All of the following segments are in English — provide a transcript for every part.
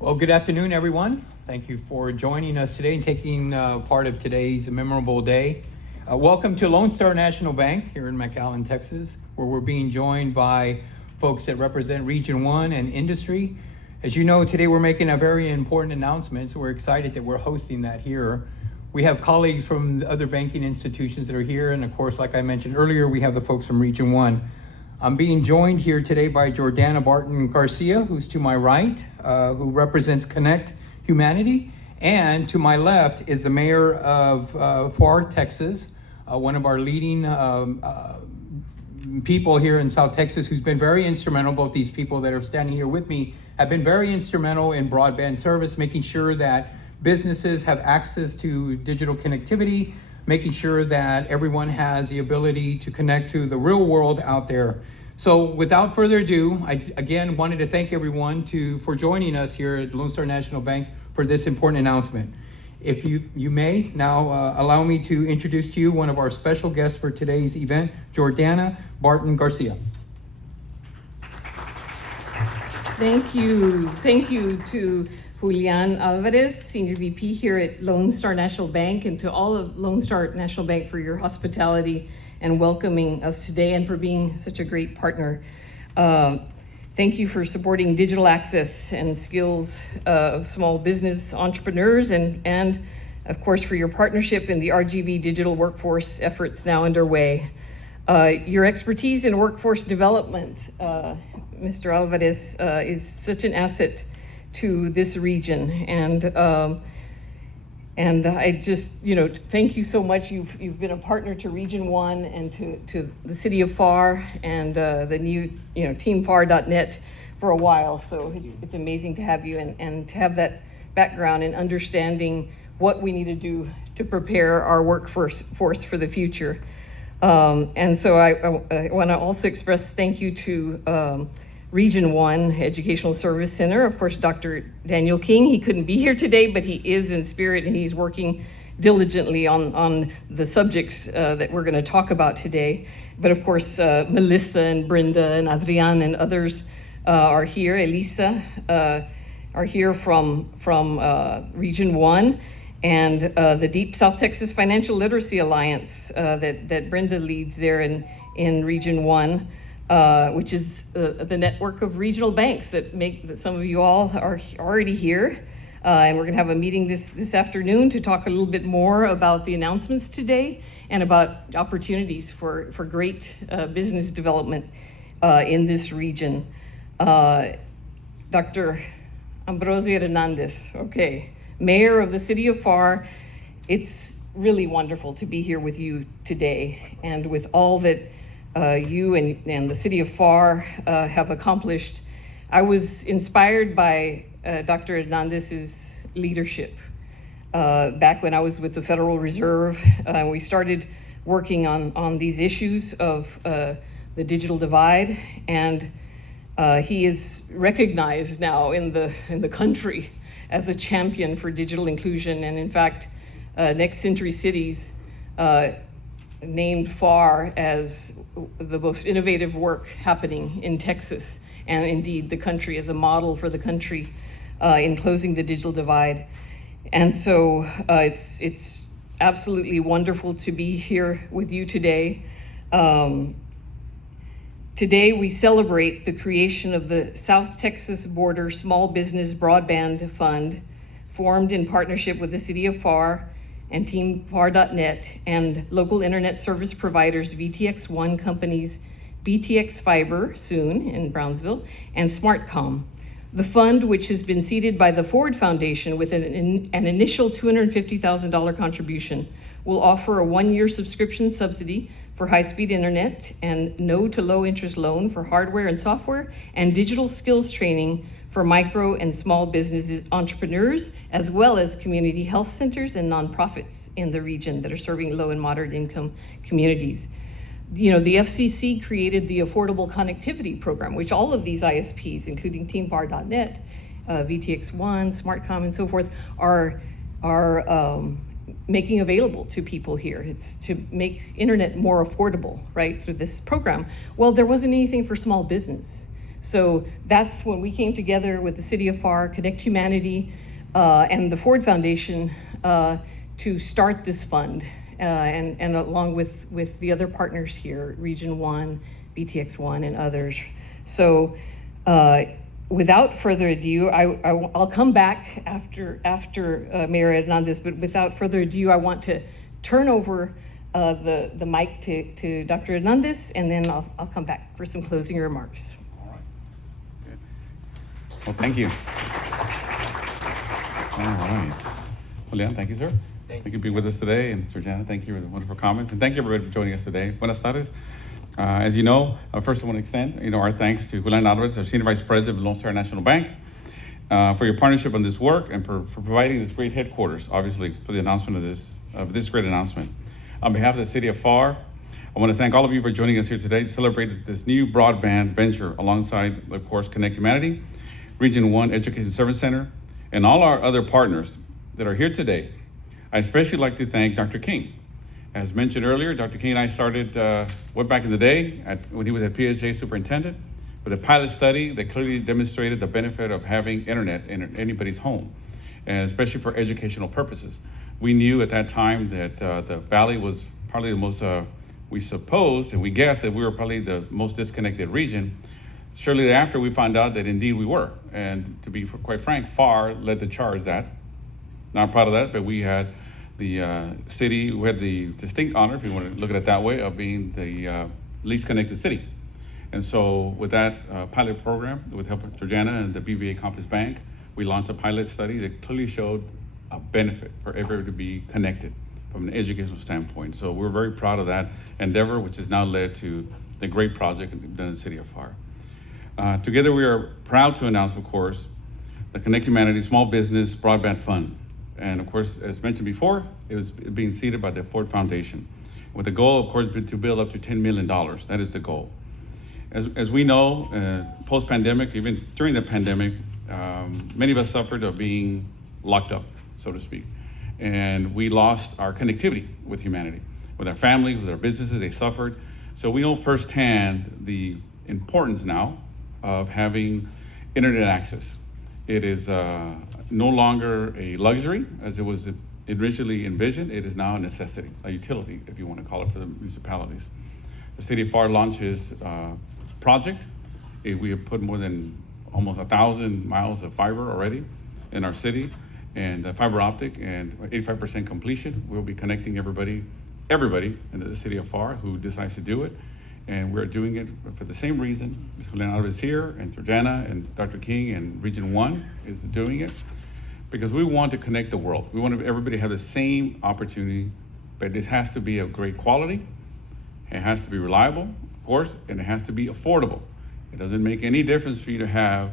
Well, good afternoon, everyone. Thank you for joining us today and taking part of today's memorable day. Welcome to Lone Star National Bank here in McAllen, Texas, where we're being joined by folks that represent Region 1 and industry. As you know, today we're making a very important announcement, so we're excited that we're hosting that here. We have colleagues from the other banking institutions that are here, and of course, like I mentioned earlier, we have the folks from Region 1. I'm being joined here today by Jordana Barton-Garcia, who's to my right, who represents Connect Humanity. And to my left is the mayor of Pharr, Texas, one of our leading people here in South Texas who's been very instrumental. Both these people that are standing here with me have been very instrumental in broadband service, making sure that businesses have access to digital connectivity, making sure that everyone has the ability to connect to the real world out there. So without further ado, I again wanted to thank everyone for joining us here at Lone Star National Bank for this important announcement. If you may now allow me to introduce to you one of our special guests for today's event, Jordana Barton-Garcia. Thank you to Julian Alvarez, Senior VP here at Lone Star National Bank, and to all of Lone Star National Bank for your hospitality and welcoming us today and for being such a great partner. Thank you for supporting digital access and skills of small business entrepreneurs and of course for your partnership in the RGV digital workforce efforts now underway. Your expertise in workforce development, Mr. Alvarez, is such an asset to this region, and I just thank you so much. You've been a partner to Region 1 and to the City of Pharr and the new teampharr.net for a while. So it's amazing to have you and to have that background and understanding what we need to do to prepare our workforce for the future. And so I want to also express thank you to Region 1 Educational Service Center. Of course, Dr. Daniel King, he couldn't be here today, but he is in spirit and he's working diligently on the subjects that we're going to talk about today. But of course, Melissa and Brenda and Adrian and others are here. Elisa are here from Region 1 and the Deep South Texas Financial Literacy Alliance that Brenda leads there in Region 1. Which is the network of regional banks that some of you all are already here. And we're gonna have a meeting this afternoon to talk a little bit more about the announcements today and about opportunities for great business development in this region. Dr. Ambrosio Hernandez, okay, Mayor of the City of Pharr. It's really wonderful to be here with you today and with all that you and the City of Pharr have accomplished. I was inspired by Dr. Hernandez's leadership back when I was with the Federal Reserve. We started working on these issues of the digital divide, and he is recognized now in the country as a champion for digital inclusion. And in fact, Next Century Cities named Pharr as the most innovative work happening in Texas, and indeed the country, as a model for the country in closing the digital divide. And so it's absolutely wonderful to be here with you today. Today we celebrate the creation of the South Texas Border Small Business Broadband Fund, formed in partnership with the City of Pharr and teampharr.net and local internet service providers VTX1 companies, BTX Fiber soon in Brownsville, and SmartCom. The fund, which has been seeded by the Ford Foundation with an initial $250,000 contribution, will offer a 1-year subscription subsidy for high-speed internet and no to low interest loan for hardware and software and digital skills training for micro and small business entrepreneurs, as well as community health centers and nonprofits in the region that are serving low and moderate income communities. The FCC created the Affordable Connectivity Program, which all of these ISPs, including teampharr.net, VTX1, SmartCom, and so forth, are making available to people here. It's to make internet more affordable, right, through this program. Well, there wasn't anything for small business. So that's when we came together with the City of Pharr, Connect Humanity, and the Ford Foundation to start this fund, and along with the other partners here, Region 1, BTX1, and others. So without further ado, I'll come back after Mayor Hernandez, but without further ado, I want to turn over the mic to Dr. Hernandez, and then I'll come back for some closing remarks. All right. Good. Well, thank you. All right. Julian, thank you, sir. Thank you for being with us today. And Jordana, thank you for the wonderful comments. And thank you, everybody, for joining us today. Buenas tardes. As you know, first I want to extend our thanks to Julian Alvarez, our Senior Vice President of Lone Star National Bank, for your partnership on this work and for providing this great headquarters, obviously, for the announcement of this great announcement. On behalf of the City of Pharr, I want to thank all of you for joining us here today to celebrate this new broadband venture alongside, of course, Connect Humanity, Region 1 Education Service Center, and all our other partners that are here today. I especially like to thank Dr. King. As mentioned earlier, Dr. King and I started way back in the day when he was a PSJ superintendent with a pilot study that clearly demonstrated the benefit of having internet in anybody's home, and especially for educational purposes. We knew at that time that the Valley was probably the most, we supposed and we guessed that we were probably the most disconnected region. Shortly thereafter, we found out that indeed we were. And to be quite frank, Pharr led the charge that. Not proud of that, but we had the city, we had the distinct honor, if you want to look at it that way, of being the least connected city. And so with that pilot program, with help of Jordana and the BVA Campus Bank, we launched a pilot study that clearly showed a benefit for everybody to be connected from an educational standpoint. So we're very proud of that endeavor, which has now led to the great project done in the City of Pharr. Together we are proud to announce, of course, the Connect Humanity Small Business Broadband Fund. And of course, as mentioned before, it was being seeded by the Ford Foundation, with the goal, of course, to build up to $10 million. That is the goal. As we know, post-pandemic, even during the pandemic, many of us suffered of being locked up, so to speak. And we lost our connectivity with humanity, with our family, with our businesses. They suffered. So we know firsthand the importance now of having internet access. It is no longer a luxury as it was originally envisioned. It is now a necessity, a utility, if you want to call it, for the municipalities. The City of Pharr launched project. We have put more than almost 1,000 miles of fiber already in our city, and fiber optic, and 85% completion. We'll be connecting everybody in the City of Pharr who decides to do it. And we're doing it for the same reason. Julian Alvarez here, and Jordana, and Dr. King, and Region 1 is doing it, because we want to connect the world. We want everybody to have the same opportunity, but it has to be of great quality. It has to be reliable, of course, and it has to be affordable. It doesn't make any difference for you to have,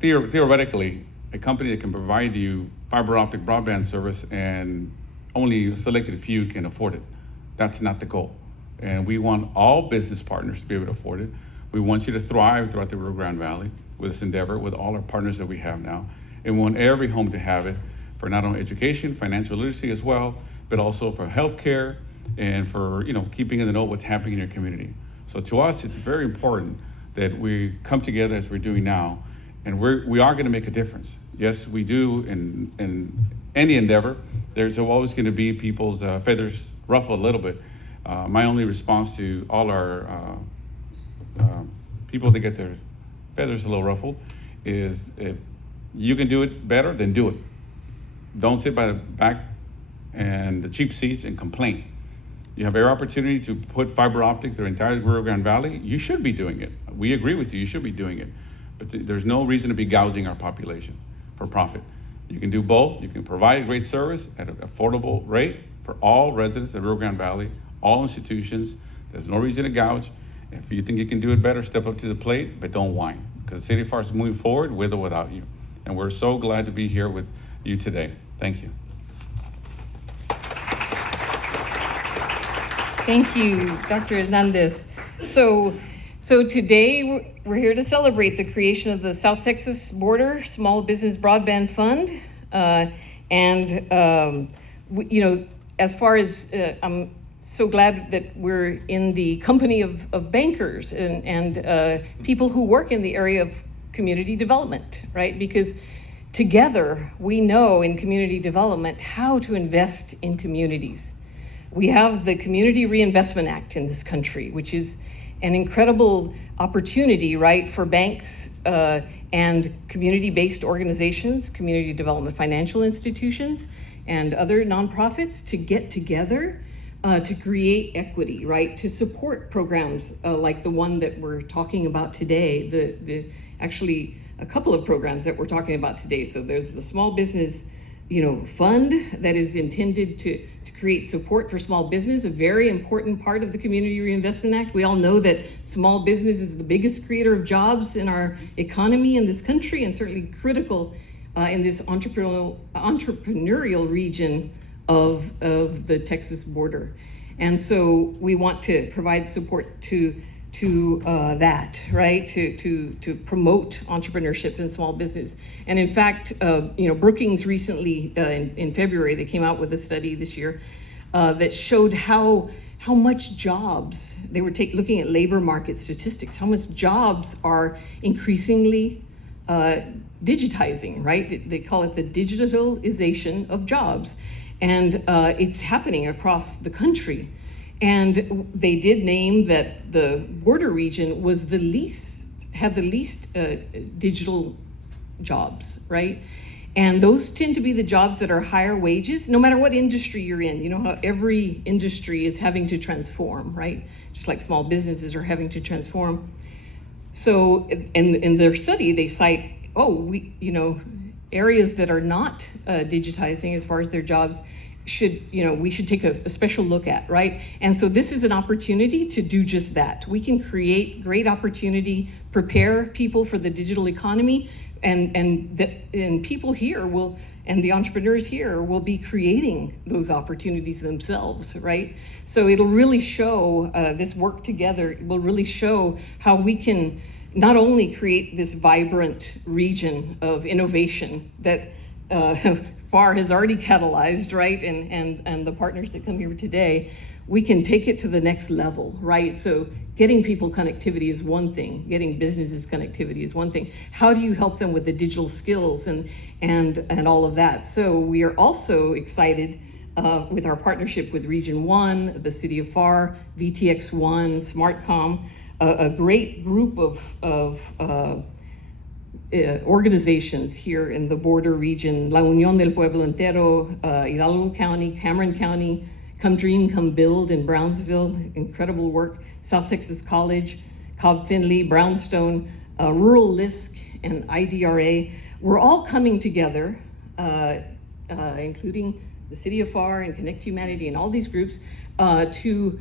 theoretically, a company that can provide you fiber optic broadband service and only a selected few can afford it. That's not the goal. And we want all business partners to be able to afford it. We want you to thrive throughout the Rio Grande Valley with this endeavor, with all our partners that we have now. And we want every home to have it for not only education, financial literacy as well, but also for healthcare and for keeping in the know what's happening in your community. So to us, it's very important that we come together as we're doing now, and we are going to make a difference. Yes, we do in any endeavor. There's always going to be people's feathers ruffled a little bit. My only response to all our people that get their feathers a little ruffled is, if you can do it better, then do it. Don't sit by the back and the cheap seats and complain. You have every opportunity to put fiber optic through the entire Rio Grande Valley. You should be doing it. We agree with you. You should be doing it. But there's no reason to be gouging our population for profit. You can do both. You can provide great service at an affordable rate for all residents of Rio Grande Valley, all institutions. There's no reason to gouge. If you think you can do it better, step up to the plate, but don't whine, because the City of Pharr is moving forward with or without you. And we're so glad to be here with you today. Thank you. Thank you, Dr. Hernandez. So today we're here to celebrate the creation of the South Texas Border Small Business Broadband Fund. As far as I'm so glad that we're in the company of bankers and people who work in the area of community development, right? Because together we know in community development how to invest in communities. We have the Community Reinvestment Act in this country, which is an incredible opportunity, right, for banks and community-based organizations, community development financial institutions, and other nonprofits to get together to create equity, right, to support programs like the one that we're talking about today, actually a couple of programs that we're talking about today. So there's the Small Business, fund that is intended to create support for small business, a very important part of the Community Reinvestment Act. We all know that small business is the biggest creator of jobs in our economy in this country, and certainly critical in this entrepreneurial region of the Texas border. And so we want to provide support to that, right? To promote entrepreneurship and small business. And in fact, Brookings recently, in February, they came out with a study this year that showed how much jobs, they were looking at labor market statistics, how much jobs are increasingly digitizing, right? They call it the digitalization of jobs. And it's happening across the country. And they did name that the border region had the least digital jobs, right? And those tend to be the jobs that are higher wages, no matter what industry you're in. You know how every industry is having to transform, right? Just like small businesses are having to transform. So in their study, they cite, areas that are not digitizing as far as their jobs we should take a special look at, right? And so this is an opportunity to do just that. We can create great opportunity, prepare people for the digital economy, and people here and the entrepreneurs here will be creating those opportunities themselves, right? So it'll really show, this work together will really show how we can not only create this vibrant region of innovation that Pharr has already catalyzed, right? And the partners that come here today, we can take it to the next level, right? So getting people connectivity is one thing, getting businesses connectivity is one thing. How do you help them with the digital skills and all of that? So we are also excited with our partnership with Region 1, the City of Pharr, VTX1, SmartCom, a great group of organizations here in the border region, La Unión del Pueblo Entero, Hidalgo County, Cameron County, Come Dream, Come Build in Brownsville, incredible work, South Texas College, Cobb Finley, Brownstone, Rural LISC, and IDRA. We're all coming together, including the City of Pharr and Connect Humanity and all these groups, to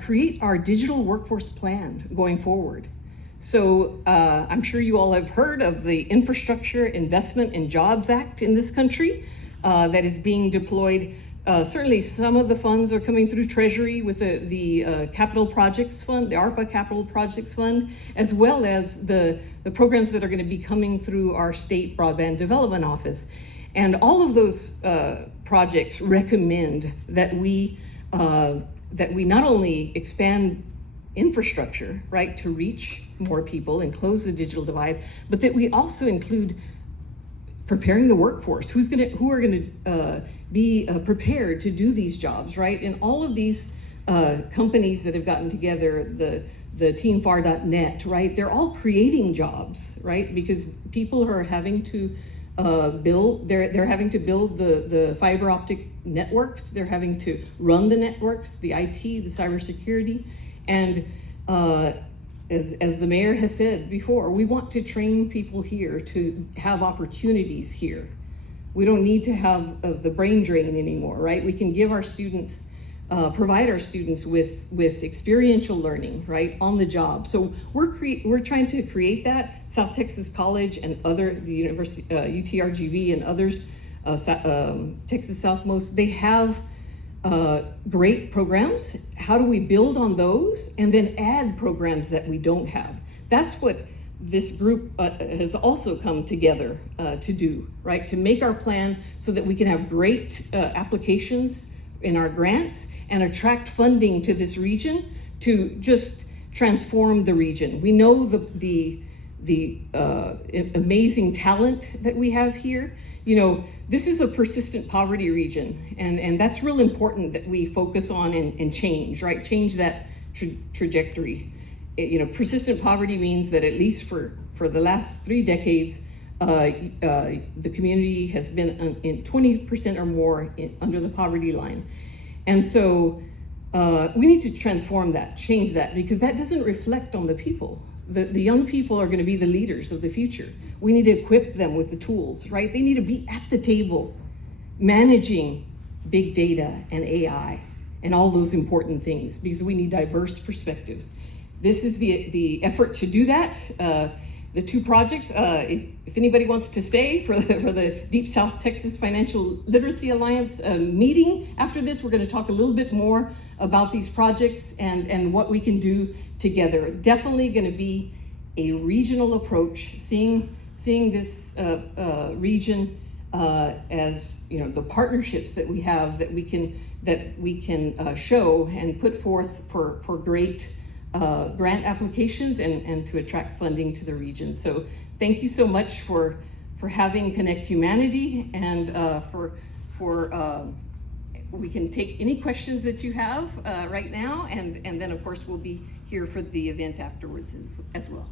create our digital workforce plan going forward. So I'm sure you all have heard of the Infrastructure Investment and Jobs Act in this country that is being deployed. Certainly some of the funds are coming through Treasury with the Capital Projects Fund, the ARPA Capital Projects Fund, as well as the programs that are going to be coming through our State Broadband Development Office. And all of those projects recommend that we not only expand infrastructure, right, to reach more people and close the digital divide, but that we also include preparing the workforce. Who are gonna be prepared to do these jobs, right? And all of these companies that have gotten together, the teampharr.net, right? They're all creating jobs, right? Because people are having to build. They're having to build the fiber optic networks. They're having to run the networks, the IT, the cybersecurity, and as the mayor has said before, we want to train people here to have opportunities here. We don't need to have the brain drain anymore, right? We can give our students, provide our students with experiential learning, right, on the job. So we're trying to create that. South Texas College and the University, UTRGV and others, Texas Southmost, they have great programs. How do we build on those and then add programs that we don't have? That's what this group has also come together to do, right? To make our plan so that we can have great applications in our grants and attract funding to this region to just transform the region. We know the amazing talent that we have here. You know, this is a persistent poverty region, and that's real important that we focus on and change, right? Change that trajectory. You know, persistent poverty means that at least for the last 3 decades, the community has been in 20% or more under the poverty line. And so we need to transform that, change that, because that doesn't reflect on the people. The young people are going to be the leaders of the future. We need to equip them with the tools, right? They need to be at the table managing big data and AI and all those important things, because we need diverse perspectives. This is the effort to do that. The 2 projects, if anybody wants to stay for the Deep South Texas Financial Literacy Alliance meeting after this, we're going to talk a little bit more about these projects and what we can do together. Definitely going to be a regional approach, seeing this region as, you know, the partnerships that we have that we can show and put forth for great grant applications and to attract funding to the region. So thank you so much for having Connect Humanity, and we can take any questions that you have right now, and then of course we'll be here for the event afterwards as well.